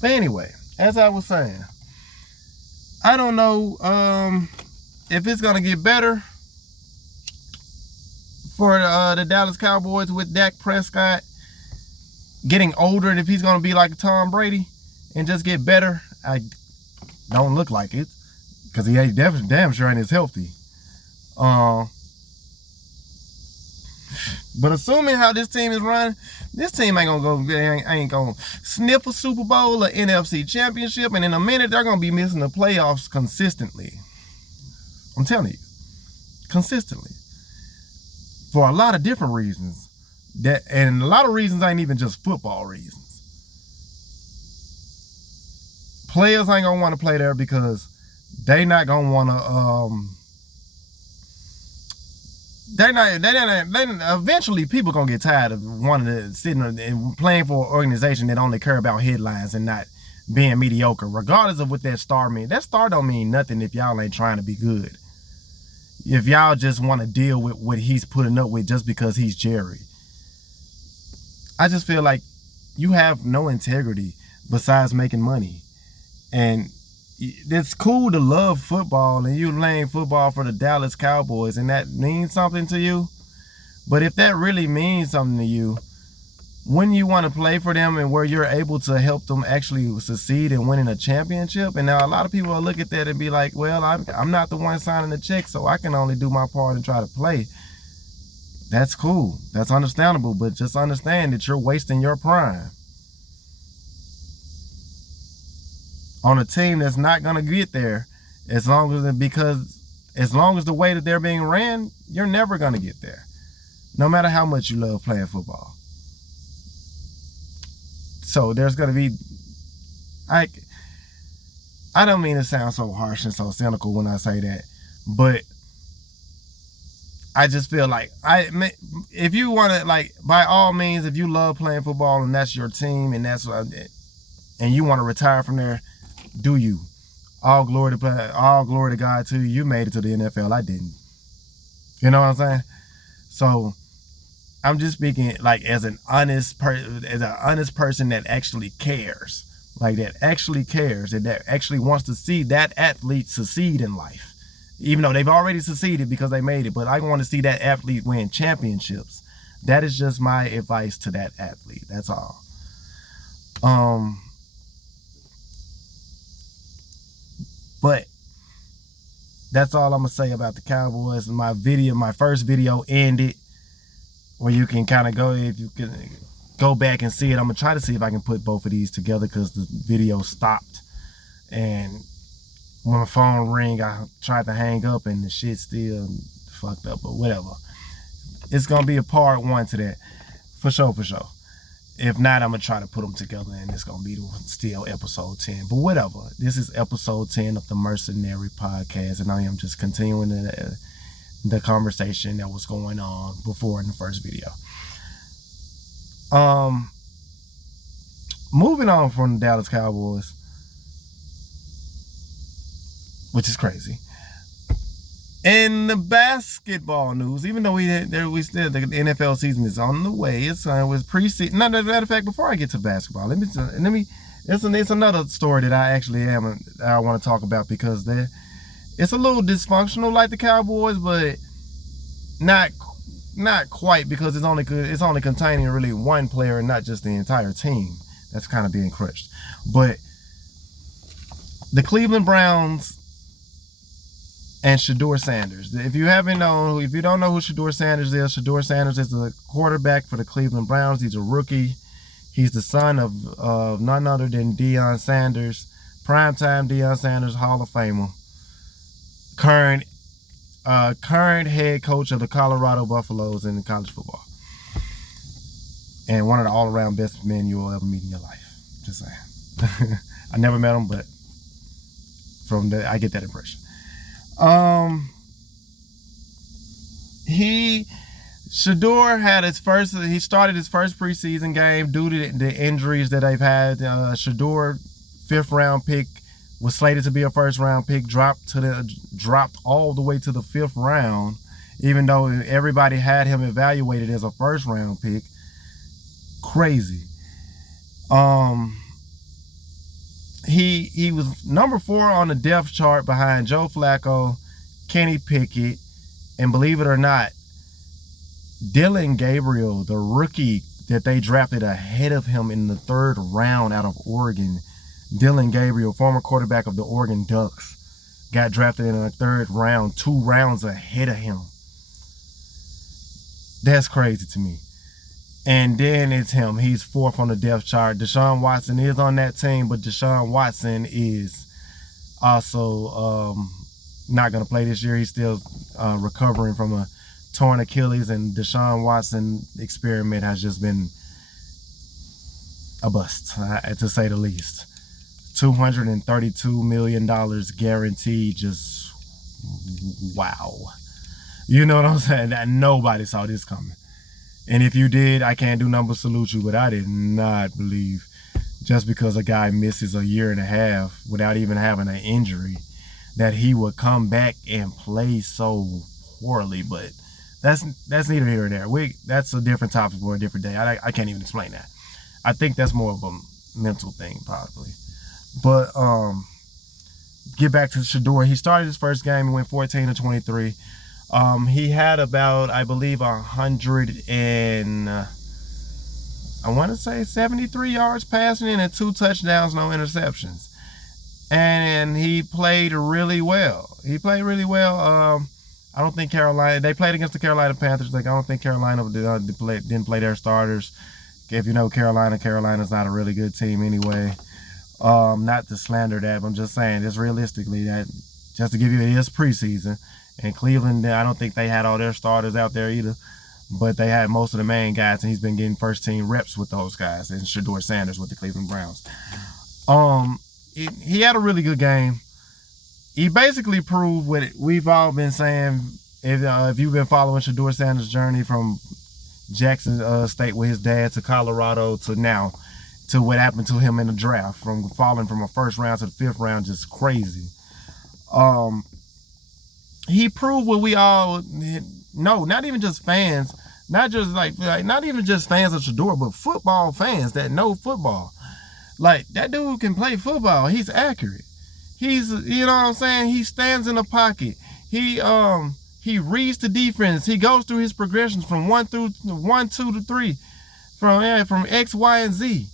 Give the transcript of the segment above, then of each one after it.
But anyway, as I was saying, I don't know if it's gonna get better for the Dallas Cowboys with Dak Prescott getting older, and if he's gonna be like Tom Brady and just get better. I don't look like it because he ain't damn sure ain't as healthy. But assuming how this team is running, this team ain't gonna sniff a Super Bowl or NFC Championship, and in a minute they're gonna be missing the playoffs consistently. I'm telling you, consistently, for a lot of different reasons. And a lot of reasons ain't even just football reasons. Players ain't gonna want to play there because they not gonna want to. Eventually, people gonna get tired of wanting to sit and playing for an organization that only care about headlines and not being mediocre, regardless of what that star means. That star don't mean nothing if y'all ain't trying to be good. If y'all just want to deal with what he's putting up with just because he's Jerry. I just feel like you have no integrity besides making money. And it's cool to love football and you playing football for the Dallas Cowboys and that means something to you. But if that really means something to you, when you want to play for them and where you're able to help them actually succeed in winning a championship. And now a lot of people will look at that and be like, well, I'm not the one signing the check, so I can only do my part and try to play. That's cool. That's understandable. But just understand that you're wasting your prime on a team that's not going to get there as long as the way that they're being ran, you're never going to get there. No matter how much you love playing football. So there's going to be, I don't mean to sound so harsh and so cynical when I say that, but I just feel like if you want to, like, by all means, if you love playing football and that's your team and and you want to retire from there, do you? All glory to God too. You made it to the NFL. I didn't. You know what I'm saying? So I'm just speaking like as an honest person that actually cares, like that actually cares and that actually wants to see that athlete succeed in life. Even though they've already succeeded because they made it, but I want to see that athlete win championships. That is just my advice to that athlete. That's all. But that's all I'm gonna say about the Cowboys. My first video ended, where you can kind of go, if you can go back and see it. I'm gonna try to see if I can put both of these together because the video stopped, and when my phone rang, I tried to hang up and the shit still fucked up, but whatever. It's gonna be a part 1 to that, for sure. If not, I'm gonna try to put them together and it's gonna be still episode 10, but whatever. This is episode 10 of the Mercenary Podcast, and I am just continuing the conversation that was going on before in the first video. Moving on from the Dallas Cowboys, which is crazy. In the basketball news, even though we still, the NFL season is on the way. It was preseason. No, as a matter of fact, before I get to basketball, it's another story that I want to talk about because it's a little dysfunctional like the Cowboys, but not quite, because it's only containing really one player and not just the entire team that's kind of being crushed. But the Cleveland Browns and Shedeur Sanders. If you don't know who Shedeur Sanders is a quarterback for the Cleveland Browns. He's a rookie. He's the son of none other than Deion Sanders, primetime Deion Sanders, Hall of Famer, current head coach of the Colorado Buffaloes in college football, and one of the all-around best men you will ever meet in your life. Just saying. I never met him, but I get that impression. Shedeur he started his first preseason game due to the injuries that they've had. Shedeur, 5th round pick, was slated to be a 1st round pick, dropped all the way to the 5th round, even though everybody had him evaluated as a 1st round pick. Crazy. he was number 4 on the depth chart behind Joe Flacco, Kenny Pickett, and believe it or not, Dylan Gabriel, the rookie that they drafted ahead of him in the 3rd round out of Oregon. Dylan Gabriel, former quarterback of the Oregon Ducks, got drafted in the 3rd round, 2 rounds ahead of him. That's crazy to me. And then it's him. He's 4th on the depth chart. Deshaun Watson is on that team, but Deshaun Watson is also not going to play this year. He's still recovering from a torn Achilles, and Deshaun Watson experiment has just been a bust, to say the least. $232 million guaranteed, just wow. You know what I'm saying? That nobody saw this coming. And if you did, I can't do nothing but salute you, but I did not believe just because a guy misses a year and a half without even having an injury that he would come back and play so poorly. But that's neither here nor there. That's a different topic for a different day. I can't even explain that. I think that's more of a mental thing, probably. But get back to Shedeur. He started his first game. He went 14-23. He had about, I believe, 73 yards passing in and 2 touchdowns, no interceptions. And he played really well. I don't think Carolina, they played against the Carolina Panthers. I don't think Carolina didn't play their starters. If you know Carolina's not a really good team anyway. Not to slander that, but I'm just saying, just realistically, that just to give you, it is preseason. And Cleveland, I don't think they had all their starters out there either, but they had most of the main guys, and he's been getting first-team reps with those guys, and Shedeur Sanders with the Cleveland Browns. He had a really good game. He basically proved what we've all been saying. If you've been following Shedeur Sanders' journey from Jackson State with his dad to Colorado to now, to what happened to him in the draft, from falling from a 1st round to the 5th round, just crazy. He proved what we all know, not even just fans, not even just fans of Shedeur, but football fans that know football. Like, that dude can play football. He's accurate. He's, you know what I'm saying? He stands in the pocket. He reads the defense. He goes through his progressions from 1, 2 to 3, from X, Y, and Z.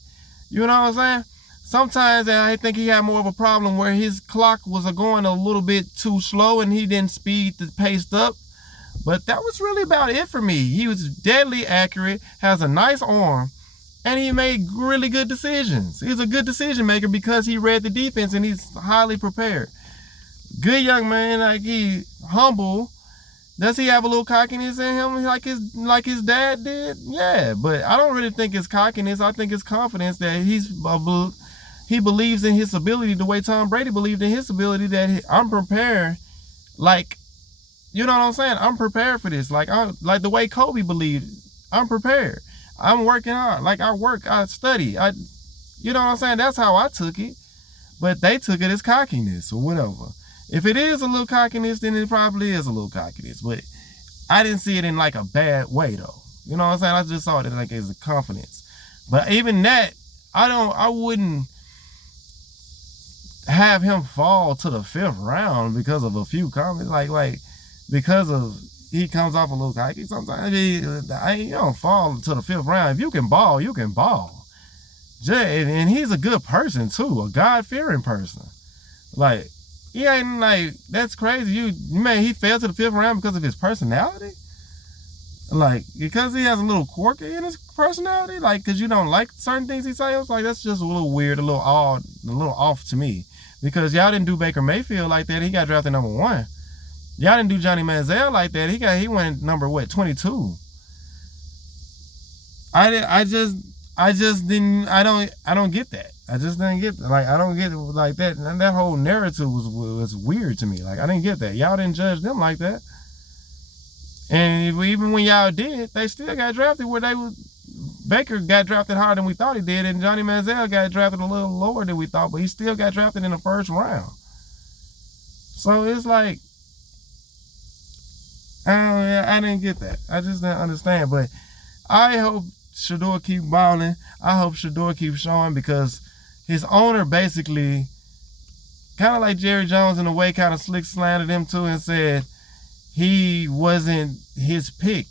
You know what I'm saying? Sometimes I think he had more of a problem where his clock was going a little bit too slow and he didn't speed the pace up. But that was really about it for me. He was deadly accurate, has a nice arm, and he made really good decisions. He's a good decision maker because he read the defense and he's highly prepared. Good young man, like, he humble. Does he have a little cockiness in him like his dad did? Yeah, but I don't really think it's cockiness. I think it's confidence that he believes in his ability the way Tom Brady believed in his ability, that I'm prepared. Like, you know what I'm saying? I'm prepared for this. Like the way Kobe believed, I'm prepared. I'm working hard. Like, I work, I study. You know what I'm saying? That's how I took it. But they took it as cockiness or whatever. If it is a little cockiness, then it probably is a little cockiness. But I didn't see it in like a bad way though. You know what I'm saying? I just saw it like as a confidence. But even that, I wouldn't have him fall to the 5th round because of a few comments. Like because of, he comes off a little cocky sometimes. You don't fall to the 5th round. If you can ball, you can ball. And he's a good person too, a God-fearing person. Like, he ain't like, that's crazy. He fell to the 5th round because of his personality? Like, because he has a little quirky in his personality? Like, because you don't like certain things he says? Like, that's just a little weird, a little odd, a little off to me. Because y'all didn't do Baker Mayfield like that. He got drafted number 1. Y'all didn't do Johnny Manziel like that. He went number, 22? I don't get that. I just didn't get that. Like, I don't get it like that. And that whole narrative was weird to me. Like, I didn't get that. Y'all didn't judge them like that. And even when y'all did, they still got drafted where Baker got drafted higher than we thought he did, and Johnny Manziel got drafted a little lower than we thought, but he still got drafted in the 1st round. So it's like, I didn't get that. I just didn't understand. But I hope Shedeur keep balling. I hope Shedeur keeps showing, because his owner basically, kind of like Jerry Jones in a way, kind of slandered him too and said he wasn't his pick.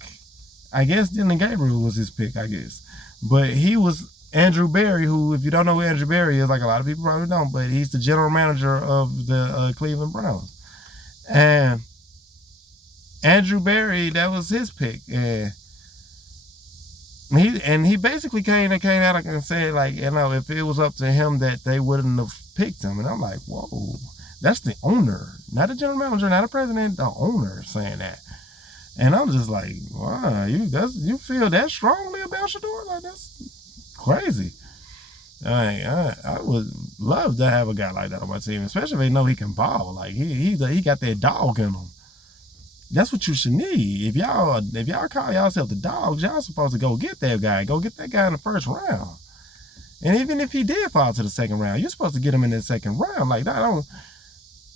I guess Dylan Gabriel was his pick, I guess. But he was Andrew Berry, who, if you don't know who Andrew Berry is, like a lot of people probably don't, but he's the general manager of the Cleveland Browns. And Andrew Berry, that was his pick. And he basically came out and said, like, if it was up to him, that they wouldn't have picked him. And I'm like, whoa, that's the owner, not the general manager, not the president, the owner saying that. And I'm just like, wow, you feel that strongly about Shedeur? Like, that's crazy. I would love to have a guy like that on my team, especially if they know he can ball. Like, he got that dog in him. That's what you should need. If y'all call yourself the Dogs, y'all supposed to go get that guy. Go get that guy in the first round. And even if he did fall to the second round, you're supposed to get him in the second round. Like, don't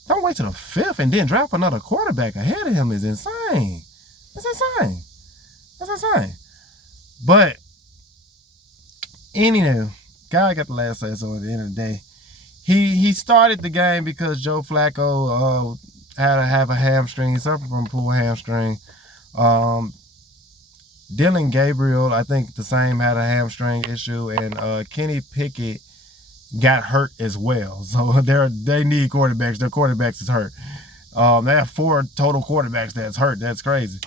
wait till the fifth and then draft another quarterback ahead of him. Is insane. That's insane. But anywho, guy got the last say. So at the end of the day, he started the game because Joe Flacco had to have a hamstring. He suffered from a pulled hamstring. Dylan Gabriel, I think the same, had a hamstring issue, and Kenny Pickett got hurt as well. So they need quarterbacks. Their quarterbacks is hurt. They have 4 total quarterbacks that's hurt. That's crazy.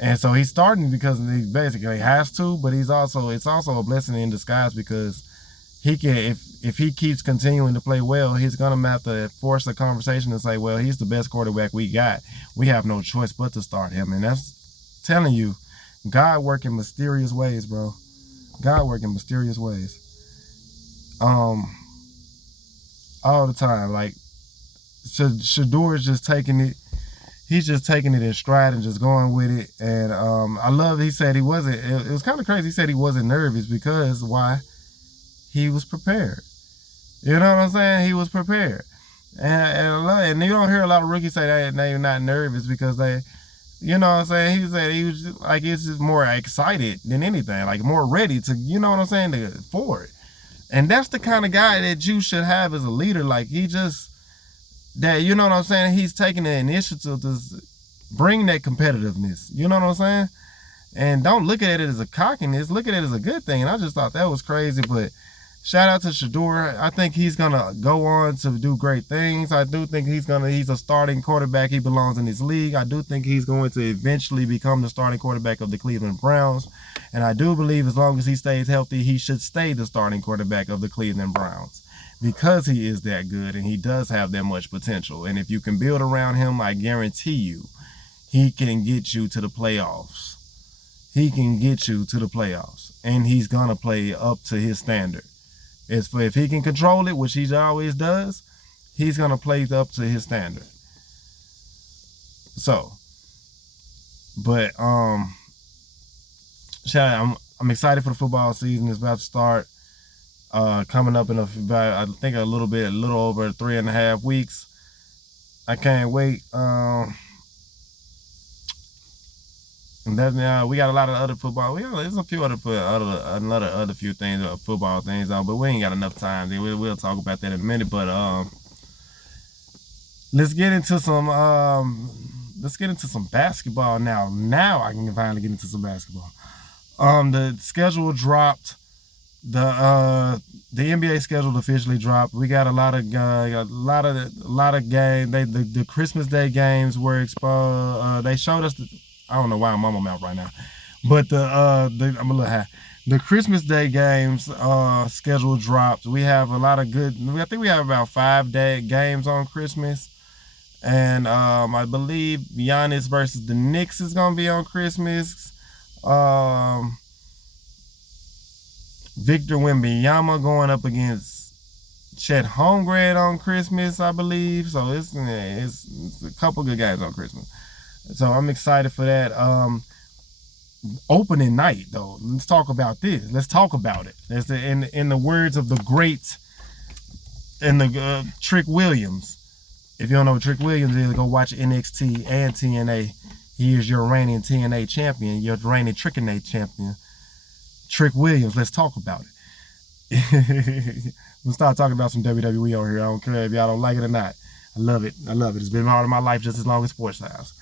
And so he's starting because he basically has to, but it's also a blessing in disguise because he can, if he keeps continuing to play well, he's gonna have to force a conversation and say, well, he's the best quarterback we got. We have no choice but to start him. And that's telling you, God work in mysterious ways, bro. God work in mysterious ways. All the time. Like, Shedeur is just taking it. He's just taking it in stride and just going with it. And I love, he said he wasn't, it was kind of crazy. He said he wasn't nervous because, why? He was prepared. You know what I'm saying? He was prepared. And you don't hear a lot of rookies say that they're not nervous because they, you know what I'm saying? He said he was just, like, it's just more excited than anything, like more ready to, you know what I'm saying, for it. And that's the kind of guy that you should have as a leader. Like, he just, that, you know what I'm saying? He's taking the initiative to bring that competitiveness. You know what I'm saying? And don't look at it as a cockiness. Look at it as a good thing. And I just thought that was crazy. But shout out to Shedeur. I think he's going to go on to do great things. I do think he's a starting quarterback. He belongs in this league. I do think he's going to eventually become the starting quarterback of the Cleveland Browns. And I do believe as long as he stays healthy, he should stay the starting quarterback of the Cleveland Browns because he is that good and he does have that much potential. And if you can build around him, I guarantee you, he can get you to the playoffs. He can get you to the playoffs. And he's going to play up to his standard. If he can control it, which he always does, he's going to play up to his standard. So, but I'm excited for the football season. It's about to start. Coming up in about, I think, a little over 3.5 weeks. I can't wait. And that, we got a lot of other football. There's a few other few things, football things on, but we ain't got enough time. We'll talk about that in a minute. But let's get into some basketball now. Now I can finally get into some basketball. The schedule dropped. The NBA schedule officially dropped. We got a lot of games. The Christmas Day games were exposed. They showed us. I don't know why I'm on my mouth right now, but I'm a little high. The Christmas Day games schedule dropped. We have a lot of good. I think we have about 5 games on Christmas, and I believe Giannis versus the Knicks is gonna be on Christmas. Victor Wembanyama going up against Chet Holmgren on Christmas, I believe. So it's a couple good games on Christmas. So I'm excited for that. Opening night, though. Let's talk about this. Let's talk about it. In the words of the great Trick Williams. If you don't know what Trick Williams is, go watch NXT and TNA. He is your reigning TNA champion, your reigning Trick-and-A champion. Trick Williams, let's talk about it. We'll start talking about some WWE over here. I don't care if y'all don't like it or not. I love it. I love it. It's been part of my life just as long as sports has.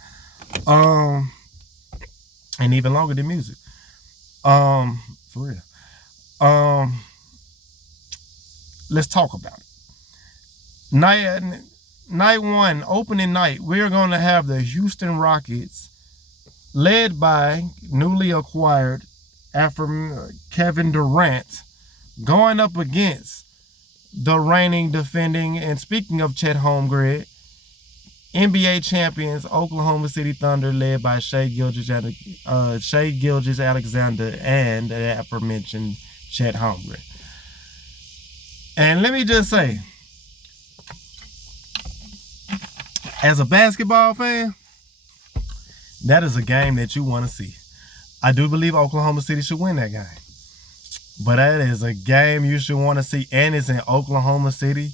And even longer than music. For real. Let's talk about it. Night one, opening night, we're going to have the Houston Rockets, led by newly acquired Kevin Durant, going up against the reigning, defending, and speaking of Chet Holmgren, NBA champions Oklahoma City Thunder, led by Shai Gilgeous-Alexander and the aforementioned Chet Holmgren. And let me just say, as a basketball fan, that is a game that you want to see. I do believe Oklahoma City should win that game. But that is a game you should want to see, and it's in Oklahoma City.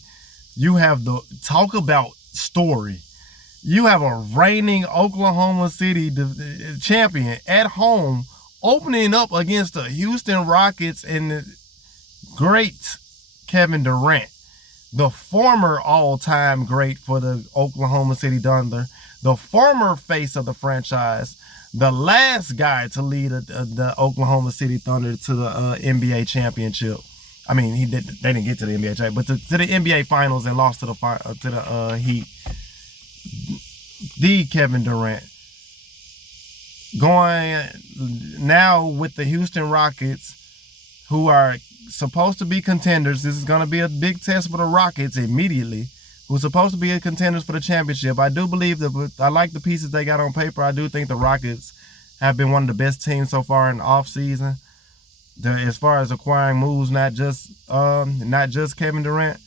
You have talk about story. You have a reigning Oklahoma City champion at home opening up against the Houston Rockets and the great Kevin Durant, the former all-time great for the Oklahoma City Thunder, the former face of the franchise, the last guy to lead the Oklahoma City Thunder to the NBA championship. I mean, they didn't get to the NBA championship, but to the NBA Finals and lost to the Heat. The Kevin Durant going now with the Houston Rockets, who are supposed to be contenders. This is going to be a big test for the Rockets immediately, who's supposed to be contenders for the championship. I do believe that I like the pieces they got on paper. I do think the Rockets have been one of the best teams so far in the offseason. As far as acquiring moves, not just Kevin Durant,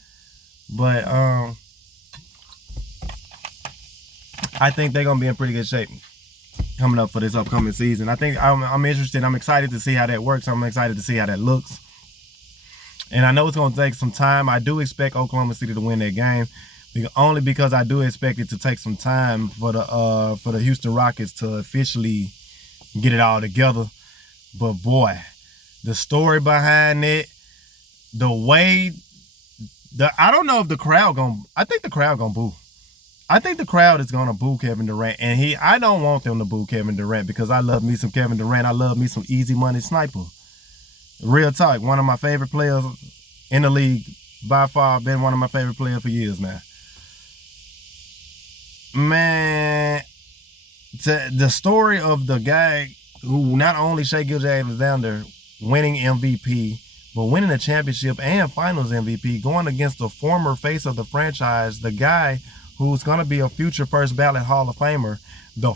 but I think they're gonna be in pretty good shape coming up for this upcoming season. I think I'm interested. I'm excited to see how that works. I'm excited to see how that looks. And I know it's gonna take some time. I do expect Oklahoma City to win that game, only because I do expect it to take some time for the Houston Rockets to officially get it all together. But boy, the story behind it, the way I don't know if the crowd I think the crowd gonna boo. I think the crowd is gonna boo Kevin Durant, and I don't want them to boo Kevin Durant because I love me some Kevin Durant. I love me some easy money sniper. Real talk, one of my favorite players in the league, by far, been one of my favorite players for years now. Man, the story of the guy who not only Shai Gilgeous-Alexander winning MVP, but winning the championship and finals MVP, going against the former face of the franchise, the guy who's going to be a future first ballot Hall of Famer, the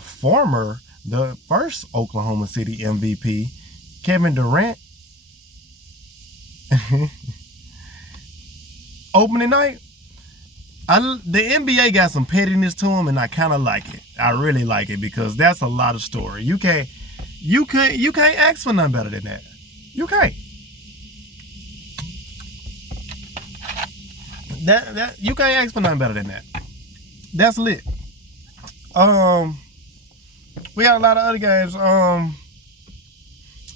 first Oklahoma City MVP, Kevin Durant. Opening night, the NBA got some pettiness to him, and I kind of like it. I really like it because that's a lot of story. You can't ask for nothing better than that. You can't. You can't ask for nothing better than that. That's lit. We got a lot of other games.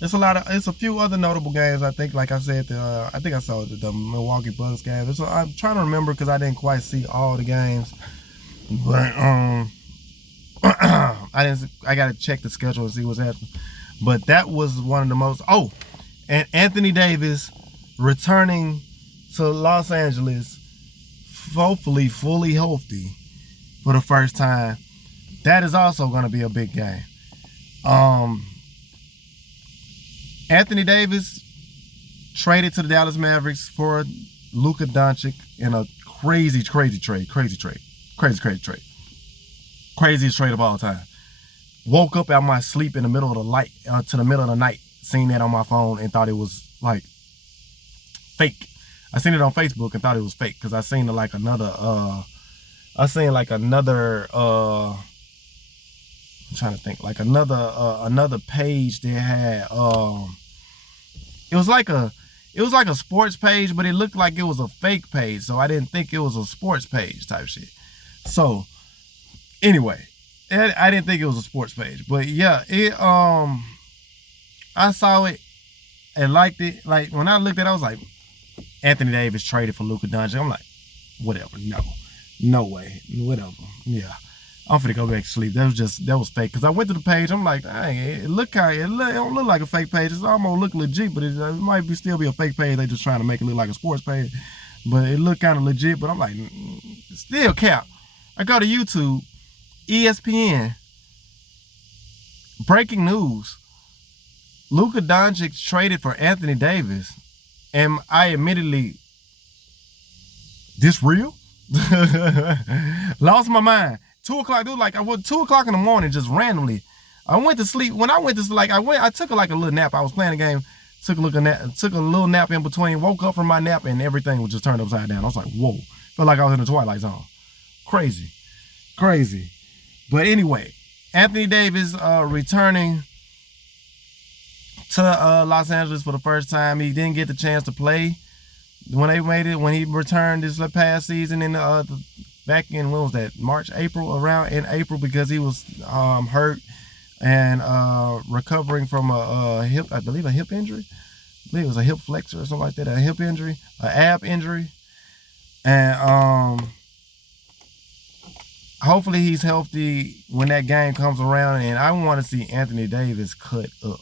It's a few other notable games. I think, like I said, I think I saw the Milwaukee Bucks game. I'm trying to remember because I didn't quite see all the games, but I gotta check the schedule and see what's happening. But that was one of the most. Oh, and Anthony Davis returning to Los Angeles, hopefully fully healthy for the first time. That is also going to be a big game. Anthony Davis traded to the Dallas Mavericks for Luka Doncic in a crazy trade. Craziest trade of all time. Woke up out my sleep in the middle of the night, seen that on my phone and thought it was like fake. I seen it on Facebook and thought it was fake because I seen another I'm trying to think, like another page that had it was like a sports page, but it looked like it was a fake page, so I didn't think it was a sports page type shit. So anyway, I didn't think it was a sports page, but yeah, I saw it and liked it. Like when I looked at it, I was like, Anthony Davis traded for Luka Doncic. I'm like, whatever. No way. Whatever. Yeah. I'm finna go back to sleep. That was fake. Cause I went to the page. I'm like, dang, it don't look like a fake page. It's almost look legit, but it might still be a fake page. They just trying to make it look like a sports page. But it looked kind of legit. But I'm like, still cap. I go to YouTube, ESPN, breaking news. Luka Doncic traded for Anthony Davis. And I immediately, this real? Lost my mind. 2 o'clock, dude, like I was 2 o'clock in the morning, just randomly. I went to sleep. When I went to sleep, I took a little nap. I was playing a game, took a little nap in between, woke up from my nap, and everything was just turned upside down. I was like, whoa. Felt like I was in the Twilight Zone. Crazy. But anyway, Anthony Davis returning to Los Angeles for the first time. He didn't get the chance to play when he returned this past season in back in, what was that, around April, because he was hurt and recovering from a hip, I believe a hip injury. I believe it was a hip flexor or something like that, a hip injury, an ab injury. And hopefully he's healthy when that game comes around, and I want to see Anthony Davis cut up.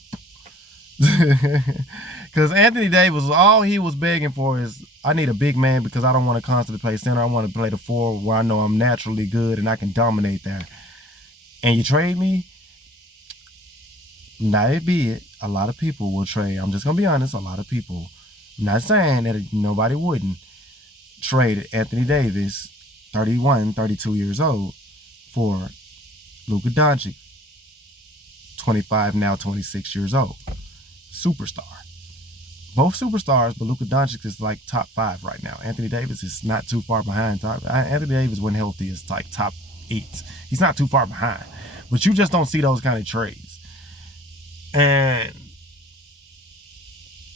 Because Anthony Davis, all he was begging for is, I need a big man because I don't want to constantly play center. I want to play the 4 where I know I'm naturally good and I can dominate there. And you trade me? Now it be it. A lot of people will trade. I'm just going to be honest. A lot of people, I'm not saying that nobody wouldn't, trade Anthony Davis, 31, 32 years old, for Luka Doncic, 25, now 26 years old. Superstar. Both superstars, but Luka Doncic is like top 5 right now. Anthony Davis is not too far behind. Anthony Davis, when healthy, is like top 8. He's not too far behind. But you just don't see those kind of trades. And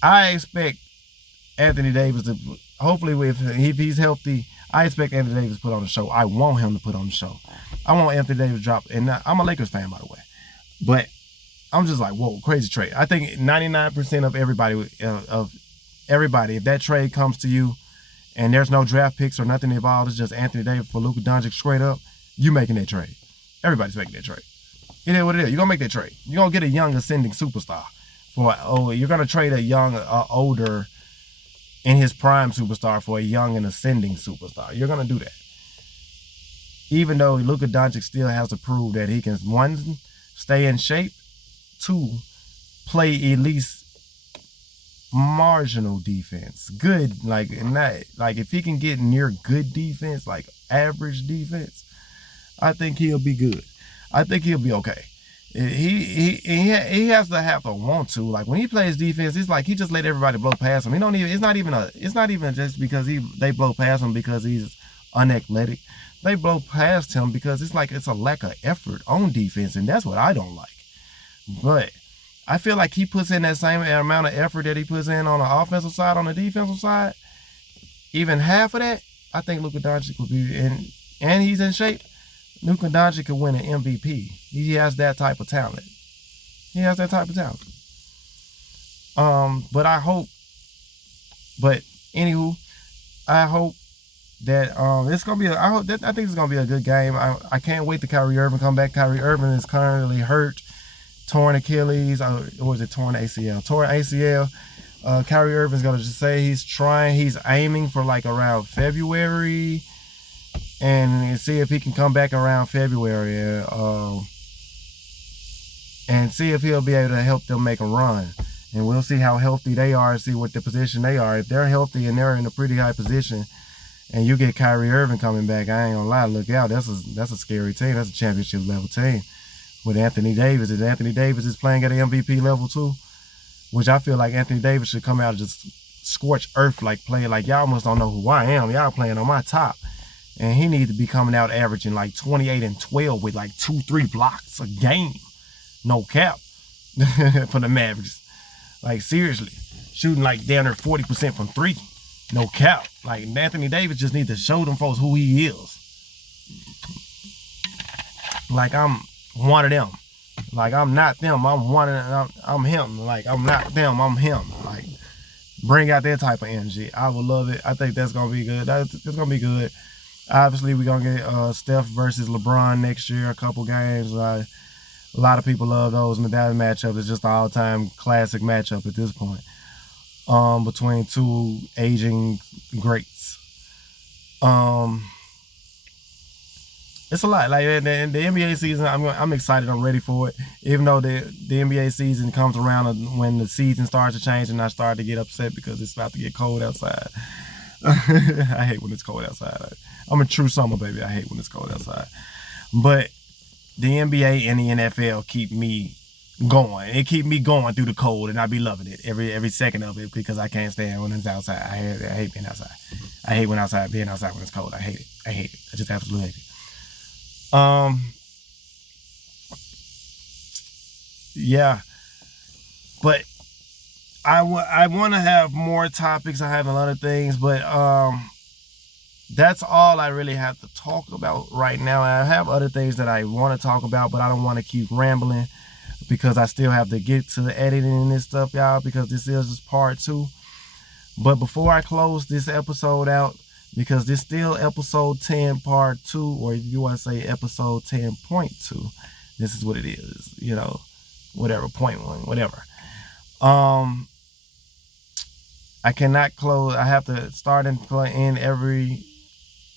I expect Anthony Davis to, hopefully if he's healthy, I expect Anthony Davis to put on the show. I want him to put on the show. I want Anthony Davis to drop. And I'm a Lakers fan, by the way. But I'm just like, whoa, crazy trade. I think 99% of everybody, if that trade comes to you and there's no draft picks or nothing involved, it's just Anthony Davis for Luka Doncic straight up, you making that trade. Everybody's making that trade. It is what it is. You're going to make that trade. You're going to get a young ascending superstar. You're going to trade a young, older, in his prime superstar for a young and ascending superstar. You're going to do that. Even though Luka Doncic still has to prove that he can, 1, stay in shape, 2, play at least marginal defense. Good, if he can get near good defense, like average defense, I think he'll be good. I think he'll be okay. He has to have to want to. Like when he plays defense, it's like he just let everybody blow past him. It's not even just because they blow past him because he's unathletic. They blow past him because it's a lack of effort on defense, and that's what I don't like. But I feel like he puts in that same amount of effort that he puts in on the offensive side, on the defensive side. Even half of that, I think Luka Doncic will be in, and he's in shape. Luka Doncic could win an MVP. He has that type of talent. But I hope that it's gonna be. I think it's gonna be a good game. I can't wait to Kyrie Irving come back. Kyrie Irving is currently hurt. Torn Achilles, or was it torn ACL? Torn ACL. Kyrie Irving's gonna just say he's aiming for like around February, and see if he can come back around February, and see if he'll be able to help them make a run. And we'll see how healthy they are and see what the position they are. If they're healthy and they're in a pretty high position, and you get Kyrie Irving coming back, I ain't gonna lie, look out. That's a scary team. That's a championship level team. With Anthony Davis. If Anthony Davis is playing at an MVP level too, which I feel like Anthony Davis should come out and just scorch earth, like play like y'all must don't know who I am. Y'all playing on my top. And he needs to be coming out averaging like 28 and 12 with like 2-3 blocks a game. No cap for the Mavericks. Like seriously, shooting like down there 40% from 3. No cap. Like Anthony Davis just needs to show them folks who he is. Like I'm one of them. Like I'm not them. I'm one of them. I'm him. Like I'm not them. I'm him. Like bring out that type of energy. I would love it. I think that's gonna be good. That's gonna be good. Obviously, we're gonna get Steph versus LeBron next year. A couple games. A lot of people love those. That matchup is just an all-time classic matchup at this point. Between two aging greats. It's a lot. Like the NBA season, I'm excited. I'm ready for it. Even though the NBA season comes around when the season starts to change, and I start to get upset because it's about to get cold outside. I hate when it's cold outside. I'm a true summer baby. I hate when it's cold outside. But the NBA and the NFL keep me going. It keep me going through the cold, and I be loving it every second of it because I can't stand when it's outside. I hate being outside. I hate being outside when it's cold. I hate it. I just absolutely hate it. Yeah, but I want to have more topics. I have a lot of things, but that's all I really have to talk about right now. I have other things that I want to talk about, but I don't want to keep rambling because I still have to get to the editing and this stuff, y'all, because this is just part 2. But before I close this episode out, because this still episode 10 part 2, or if you want to say episode 10.2, this is what it is, whatever, point 1, whatever. I cannot close. I have to start and end every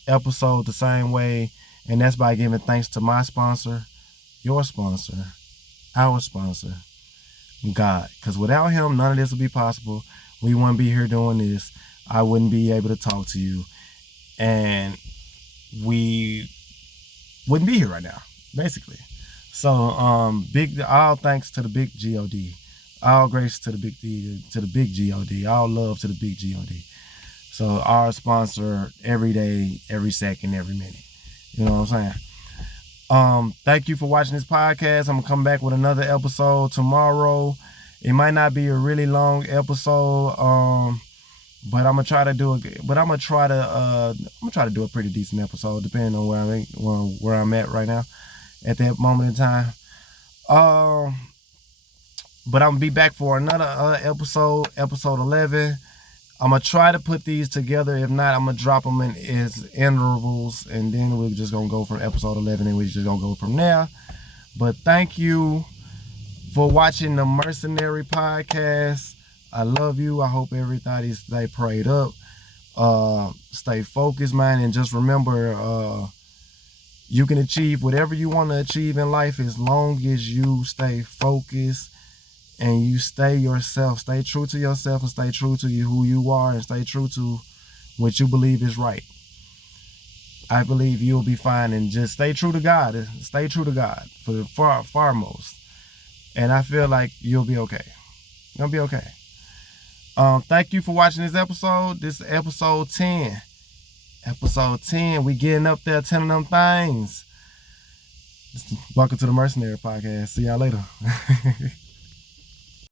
episode the same way, and that's by giving thanks to my sponsor, your sponsor, our sponsor, God. Because without him, none of this would be possible. We wouldn't be here doing this. I wouldn't be able to talk to you. And we wouldn't be here right now, basically. So, all thanks to the big G-O-D. All grace to the big G-O-D. All love to the big G-O-D. So, our sponsor every day, every second, every minute. You know what I'm saying? Thank you for watching this podcast. I'm going to come back with another episode tomorrow. It might not be a really long episode, but I'm gonna try to do a pretty decent episode, depending on where I'm at right now, at that moment in time. But I'm gonna be back for another episode 11. I'm gonna try to put these together. If not, I'm gonna drop them in as intervals, and then we're just gonna go from episode 11, and we're just gonna go from there. But thank you for watching the Mercenary Podcast. I love you. I hope everybody stay prayed up. Stay focused, man. And just remember, you can achieve whatever you want to achieve in life as long as you stay focused and you stay yourself. Stay true to yourself and stay true to who you are and stay true to what you believe is right. I believe you'll be fine, and just stay true to God. Stay true to God for the foremost. And I feel like you'll be okay. You'll be okay. Thank you for watching this episode. This is episode 10. Episode 10. We getting up there, 10 of them things. Welcome to the Mercenary Podcast. See y'all later.